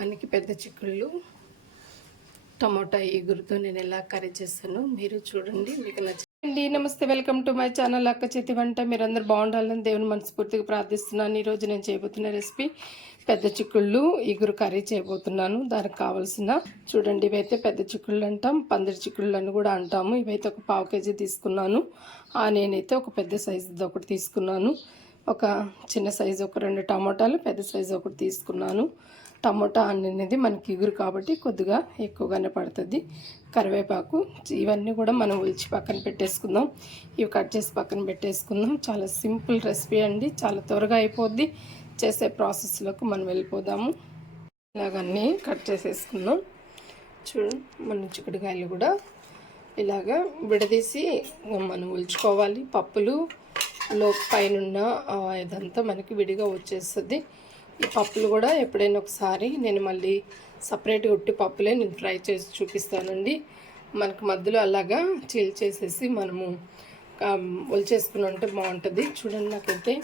మనకి పెద్ద చిక్కుళ్ళు టమోటా ఎగురుతో నేను ఎలా కర్రీ చేస్తాను మీరు చూడండి మీకు నచ్చండి నమస్తే వెల్కమ్ టు మై ఛానల్ అక్క చేతి వంట. మీరందరూ బాగుండాలని దేవుని మనస్ఫూర్తిగా ప్రార్థిస్తున్నాను. ఈరోజు నేను చేయబోతున్న రెసిపీ పెద్ద చిక్కుళ్ళు ఇగురు కర్రీ చేయబోతున్నాను. దానికి కావాల్సిన చూడండి ఇవైతే పెద్ద చిక్కుళ్ళు అంటాం పందిరి చిక్కుళ్ళు అని కూడా అంటాము. ఇవైతే ఒక పావు కేజీ తీసుకున్నాను. ఆ నేనైతే ఒక పెద్ద సైజుది ఒకటి తీసుకున్నాను. ఒక చిన్న సైజు ఒక రెండు టమాటాలు పెద్ద సైజు ఒకటి తీసుకున్నాను. టమోటా అనేది మనకి ఇగురు కాబట్టి కొద్దిగా ఎక్కువగానే పడుతుంది. కరివేపాకు ఇవన్నీ కూడా మనం ఉల్చి పక్కన పెట్టేసుకుందాం. ఇవి కట్ చేసి పక్కన పెట్టేసుకుందాం. చాలా సింపుల్ రెసిపీ అండి. చాలా త్వరగా అయిపోద్ది. చేసే ప్రాసెస్లోకి మనం వెళ్ళిపోదాము. ఇలాగన్నీ కట్ చేసేసుకుందాం. చూడు మన చిక్కుడుకాయలు కూడా ఇలాగా విడదీసి మనం ఉల్చుకోవాలి. పప్పులు లో పైన ఇదంతా మనకి విడిగా వచ్చేస్తుంది. ఈ పప్పులు కూడా ఎప్పుడైనా ఒకసారి నేను మళ్ళీ సపరేట్గా ఉట్టి పప్పులే నేను ఫ్రై చేసి చూపిస్తానండి. మనకు మధ్యలో అలాగా చీల్ చేసేసి మనము ఒలిచేసుకుని ఉంటే బాగుంటుంది. చూడండి నాకైతే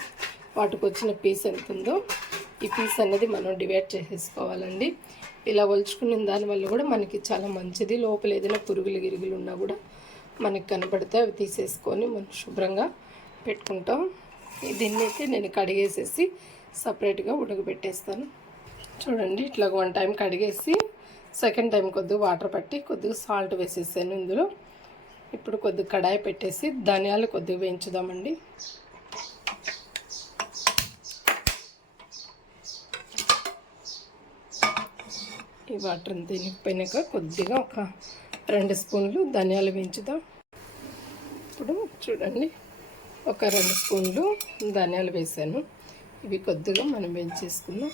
వాటికి వచ్చిన పీస్ ఎంత ఉందో ఈ పీస్ అనేది మనం డివైడ్ చేసేసుకోవాలండి. ఇలా ఒలుచుకున్న దానివల్ల కూడా మనకి చాలా మంచిది. లోపల ఏదైనా పురుగులు గిరుగులు ఉన్నా కూడా మనకి కనబడితే అవి తీసేసుకొని మనం శుభ్రంగా పెట్టుకుంటాం. దీన్ని అయితే నేను కడిగేసేసి సపరేట్గా ఉడకబెట్టేస్తాను చూడండి ఇట్లా వన్ టైం కడిగేసి సెకండ్ టైం కొద్దిగా వాటర్ పట్టి కొద్దిగా సాల్ట్ వేసేసాను ఇందులో. ఇప్పుడు కొద్దిగా కడాయి పెట్టేసి ధనియాలు కొద్దిగా వేయించుదామండి. ఈ వాటర్ అంతా ఇనిగిపోయినాక కొద్దిగా ఒక రెండు స్పూన్లు ధనియాలు వేయించుదాం. ఇప్పుడు చూడండి ఒక రెండు స్పూన్లు ధనియాలు వేసాను. ఇవి కొద్దిగా మనం పెంచేసుకుందాం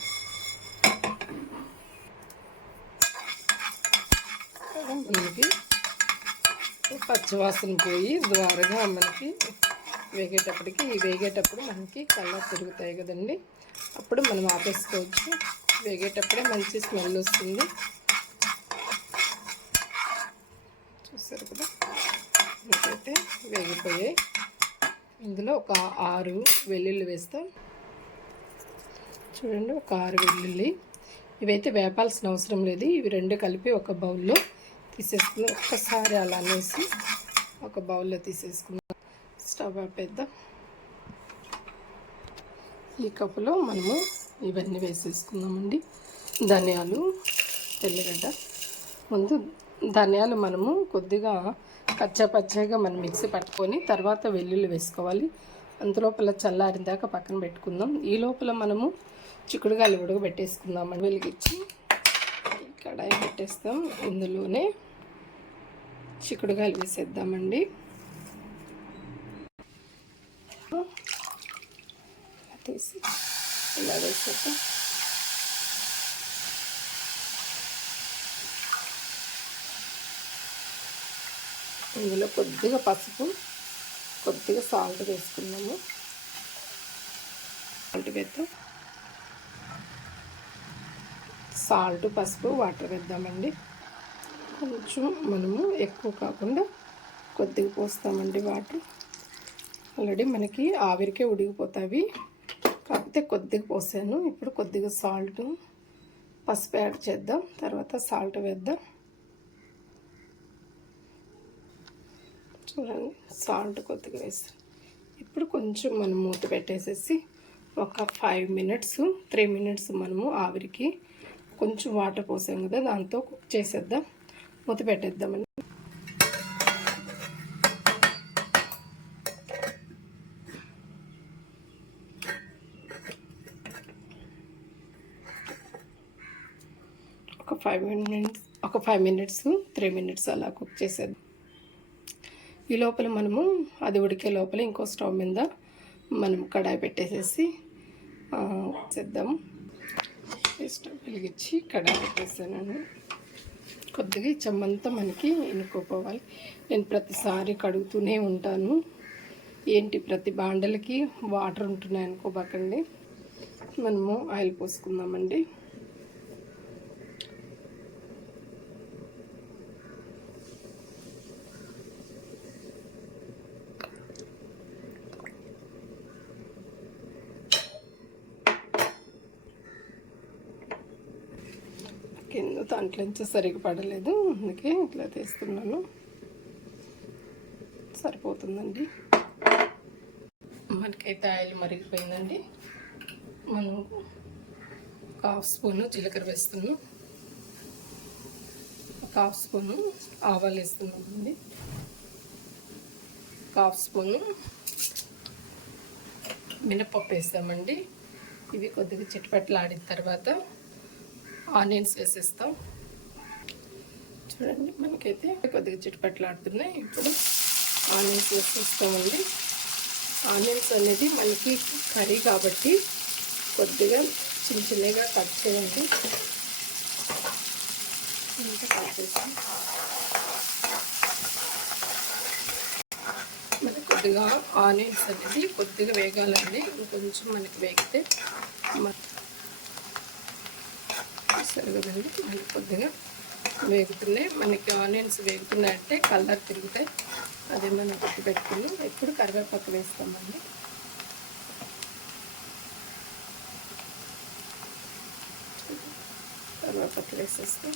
మనకి పచ్చివాసన పోయి ద్వారగా మనకి వేగేటప్పటికి ఈ వేగేటప్పుడు మనకి కలర్ తిరుగుతాయి కదండి. అప్పుడు మనం ఆపేసుకోవచ్చు. వేగేటప్పుడే మంచి స్మెల్ వస్తుంది. చూసారు కదా? ఇంకైతే వేగిపోయాయి. ఇందులో ఒక ఆరు వెల్లుల్లి వేస్తాం. చూడండి ఒక ఆరు వెల్లుల్లి. ఇవైతే వేపాల్సిన అవసరం లేదు. ఇవి రెండు కలిపి ఒక బౌల్లో తీసేసుకుని ఒక్కసారి అలా అనేసి ఒక బౌల్లో తీసేసుకున్నాం స్టవ్ ఆపేద్దాం. ఈ కప్పులో మనము ఇవన్నీ వేసేసుకుందామండి. ధనియాలు తెల్లగడ్డ. ముందు ధనియాలు మనము కొద్దిగా పచ్చ పచ్చగా మనం మిక్సీ పట్టుకొని తర్వాత వెల్లుల్లి వేసుకోవాలి. అంతలోపల చల్లారిన దాకా పక్కన పెట్టుకుందాం. ఈ లోపల మనము చిక్కుడుగాయలు ఉడకబెట్టేసుకుందామని వెలిగించి కడాయి పెట్టేస్తాం. ఇందులోనే చిక్కుడుగాయలు వేసేద్దామండి. తీసి ఇలా వేసేద్దాం. ఇందులో కొద్దిగా పసుపు కొద్దిగా సాల్ట్ వేసుకున్నాము సాల్ట్ వేద్దాం. సాల్ట్ పసుపు వాటర్ వేద్దామండి. కొంచెం మనము ఎక్కువ కాకుండా కొద్దిగా పోస్తామండి వాటర్. ఆల్రెడీ మనకి ఆవిరికే ఉడికిపోతాయి. కాకపోతే కొద్దిగా పోసాను. ఇప్పుడు కొద్దిగా సాల్ట్ పసుపు యాడ్ చేద్దాం. తర్వాత సాల్ట్ వేద్దాం. చూడండి సాల్ట్ కొద్దిగా వేస్తాను. ఇప్పుడు కొంచెం మనం మూత పెట్టేసేసి ఒక ఫైవ్ మినిట్స్ త్రీ మినిట్స్ మనము ఆవిరికి కొంచెం వాటర్ పోసాం కదా దాంతో కుక్ చేసేద్దాం. మూత పెట్టేద్దామండి. ఒక ఫైవ్ మినిట్స్ ఒక ఫైవ్ మినిట్స్ త్రీ మినిట్స్ అలా కుక్ చేసేద్దాం. ఈ లోపల మనము అది ఉడికే లోపల ఇంకో స్టవ్ మీద మనం కడాయి పెట్టేసేసి చేద్దాము స్టవ్ వెలిగించి కడాయి పెట్టేసాను కొద్దిగా చెమ్మంతా మనకి ఎన్నుకోపోవాలి నేను ప్రతిసారి కడుగుతూనే ఉంటాను. ఏంటి ప్రతి బాండలకి వాటర్ ఉంటున్నాయి అనుకోబాకండి మనము ఆయిల్ పోసుకుందామండి. దాంట్లోంచి సరిగ్గా పడలేదు. అందుకే ఇట్లా తీస్తున్నాను. సరిపోతుందండి. మనకైతే ఆయిల్ మరిగిపోయిందండి. మనం ఒక హాఫ్ స్పూను జీలకర్ర వేస్తున్నాం. ఒక హాఫ్ స్పూను ఆవాలు వేస్తున్నామండి. ఒక హాఫ్ స్పూను మినపప్పు వేస్తామండి. ఇవి కొద్దిగా చిట్టుపట్లు ఆడిన తర్వాత ఆనియన్స్ వేసేస్తాం. చూడండి మనకైతే కొద్దిగా చిట్టుపట్లు ఆడుతున్నాయి. ఇప్పుడు ఆనియన్స్ వేసేస్తామండి ఆనియన్స్ అనేది మనకి కర్రీ కాబట్టి కొద్దిగా చిన్న చిన్నగా కట్ చేయండి. ఇంకా కట్ చేసి మనకి కొద్దిగా ఆనియన్స్ అనేది కొద్దిగా వేగాలండి. ఇంకొంచెం మనకి వేగితే సరిగదండి మనకి కొద్దిగా వేగుతున్నాయి. మనకి ఆనియన్స్ వేగుతున్నాయంటే కలర్ తిరుగుతాయి. అదే మనం గుర్తు పెట్టుకుని ఎప్పుడు కరివేపాకు వేస్తామండి. కరివేపాకు వేసేస్తే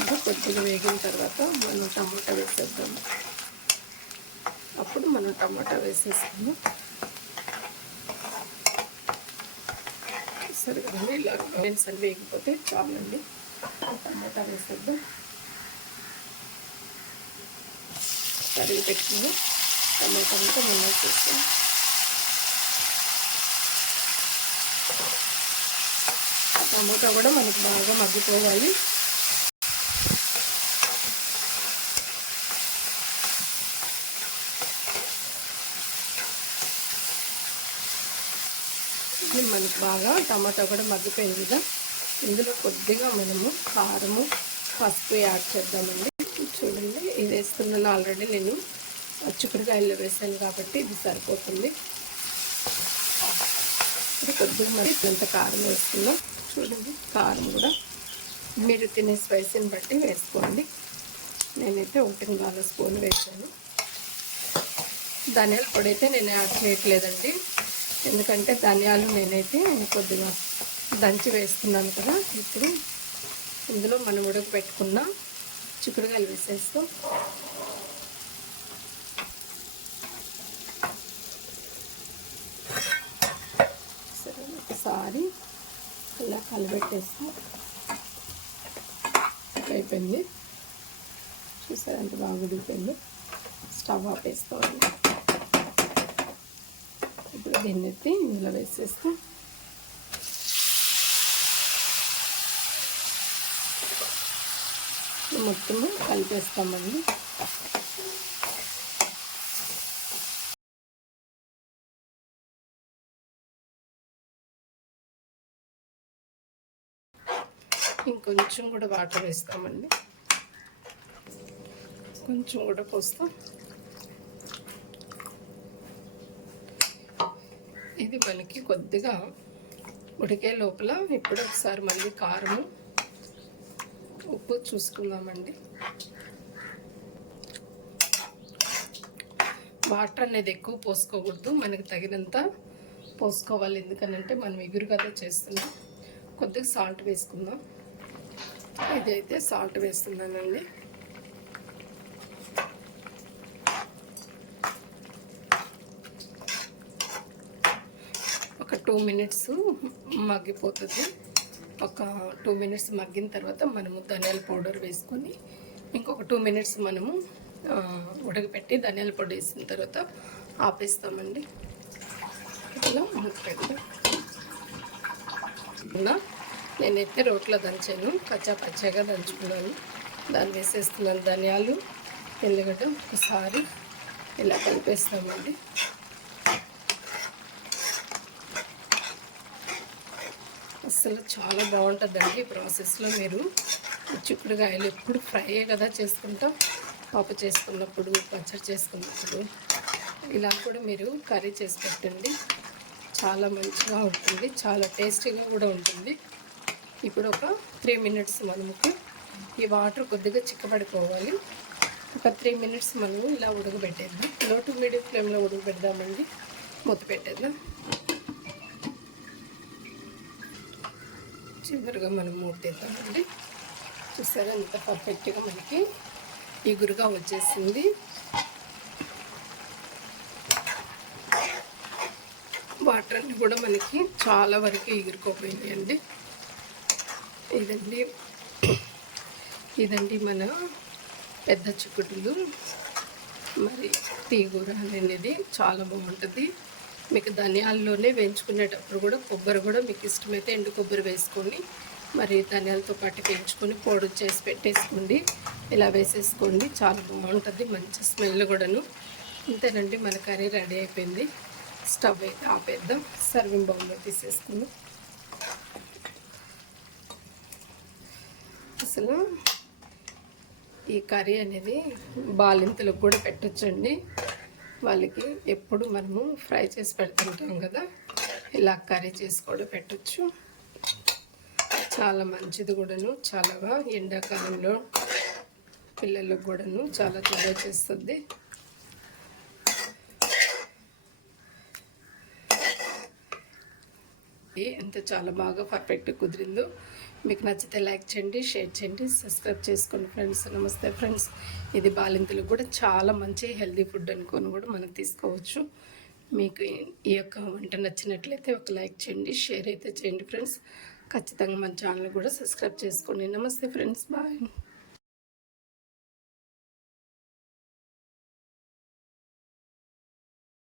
ఇంకా కొద్దిగా వేగిన తర్వాత మనం టమాటా వేసేద్దాం అప్పుడు మనం టమాటా వేసేస్తాము. సరే కదండి ఇలా ఆనియన్స్ అని వేగిపోతే చాలండి. టమాటా వేసేద్దాం. కడిగి పెట్టుకుని టమాటా అంతా మనం వేసేస్తాం టమాటా కూడా మనకు బాగా మగ్గిపోవాలి. ఇది మనకు బాగా టమాటా కూడా మగ్గిపోయింది కదా ఇందులో కొద్దిగా మనము కారము పసుపు యాడ్ చేద్దామండి. చూడండి ఇది వేస్తున్నాను ఆల్రెడీ నేను చిక్కుడుకాయలు వేసాను కాబట్టి ఇది సరిపోతుంది. కొద్దిగా మరి ఇంత కారం వేసుకుందాం. చూడండి కారం కూడా మీరు తినే స్పైసీని బట్టి వేసుకోండి. నేనైతే ఒకటిని బాగా స్పూన్ వేసాను ధనియాల పొడి అయితే నేను యాడ్ చేయట్లేదండి. ఎందుకంటే ధనియాలు నేనైతే కొద్దిగా దంచి వేస్తున్నాను కదా. ఇప్పుడు ఇందులో మనం ఉడకపెట్టుకున్న చిక్కుడుగాయలు వేసేస్తాం. సరే ఒకసారి ఇలా కలిపెట్టేస్తాం అయిపోయింది. చూసారు ఎంత బాగా ఉడిపోయింది స్టవ్ ఆపేసుకోవాలి. దీన్ని ఎత్తి ఇందులో వేసేస్తాం. మొత్తము కలిపేస్తామండి. ఇంకొంచెం కూడా వాటర్ వేస్తామండి. కొంచెం కూడా పోస్తాం. ఇది మనకి కొద్దిగా ఉడికే లోపల ఇప్పుడు ఒకసారి మళ్ళీ కారము ఉప్పు చూసుకుందామండి. వాటర్ అనేది ఎక్కువ పోసుకోకూడదు మనకి తగినంత పోసుకోవాలి. ఎందుకనంటే మనం ఎగురు కదా చేస్తున్నాం కొద్దిగా సాల్ట్ వేసుకుందాం. ఇదైతే సాల్ట్ వేస్తున్నానండి ఒక టూ మినిట్స్ మగ్గిపోతుంది. ఒక టూ మినిట్స్ మగ్గిన తర్వాత మనము ధనియాల పౌడర్ వేసుకొని ఇంకొక టూ మినిట్స్ మనము ఉడకపెట్టి ధనియాల పొడి వేసిన తర్వాత ఆపేస్తామండి. ఇట్లా పెడతా నేనైతే రోట్లో దంచాను. పచ్చా పచ్చగా దంచుకున్నాను. దాన్ని వేసేస్తున్నాను ధనియాలు తెల్లగడ్డ ఒకసారి ఇలా కలిపేస్తామండి. అసలు చాలా బాగుంటుందండి ఈ ప్రాసెస్లో మీరు చిక్కుడుకాయలు ఎప్పుడు ఫ్రై కదా చేసుకుంటాం పప్పు చేసుకున్నప్పుడు పచ్చడి చేసుకున్నప్పుడు ఇలా కూడా మీరు కర్రీ చేసి పెట్టండి. చాలా మంచిగా ఉంటుంది చాలా టేస్టీగా కూడా ఉంటుంది. ఇప్పుడు ఒక త్రీ మినిట్స్ మనముకి ఈ వాటర్ కొద్దిగా చిక్కబడిపోవాలి. ఒక త్రీ మినిట్స్ మనము ఇలా ఉడకబెట్టేద్దాం. లో టు మీడియం ఫ్లేమ్లో ఉడకబెడదామండి. మూత పెట్టేద్దాం. చివరిగా మనం మూడు చూసారా ఎంత పర్ఫెక్ట్గా మనకి ఎగురుగా వచ్చేసింది. వాటర్ అన్ని కూడా మనకి చాలా వరకు ఎగురుకోపోయింది అండి ఇదండి. ఇదండి మన పెద్ద చిక్కుడులు. మరి తీగూర అనేది చాలా బాగుంటుంది. మీకు ధనియాల్లోనే వేయించుకునేటప్పుడు కూడా కొబ్బరి కూడా మీకు ఇష్టమైతే ఎండు కొబ్బరి వేసుకొని మరి ధనియాలతో పాటు వేయించుకొని పొడి చేసి పెట్టేసుకోండి. ఇలా వేసేసుకోండి. చాలా బాగుంటుంది. మంచి స్మెల్ కూడాను. అంతేనండి మన కర్రీ రెడీ అయిపోయింది. స్టవ్ అయితే ఆపేద్దాం. సర్వింగ్ బౌల్లో తీసేసుకుందాం. అసలు ఈ కర్రీ అనేది బాలింతలకు కూడా పెట్టొచ్చండి. వాళ్ళకి ఎప్పుడు మనము ఫ్రై చేసి పెడుతుంటాం కదా ఇలా కర్రీ చేసి కూడా పెట్టచ్చు. చాలా మంచిది కూడాను చాలా ఎండాకాలంలో పిల్లలకు కూడాను చాలా చదువు చేస్తుంది. ఎంత చాలా బాగా పర్ఫెక్ట్ కుదిరిందో. మీకు నచ్చితే లైక్ చేయండి షేర్ చేయండి సబ్స్క్రైబ్ చేసుకోండి ఫ్రెండ్స్. నమస్తే ఫ్రెండ్స్. ఇది బాలింతలకు కూడా చాలా మంచి హెల్తీ ఫుడ్ అనుకొని కూడా మనం తీసుకోవచ్చు. మీకు ఈ యొక్క వంట నచ్చినట్లయితే ఒక లైక్ చేయండి షేర్ అయితే చేయండి ఫ్రెండ్స్. ఖచ్చితంగా మన ఛానల్ కూడా సబ్స్క్రైబ్ చేసుకోండి. నమస్తే ఫ్రెండ్స్. బాయ్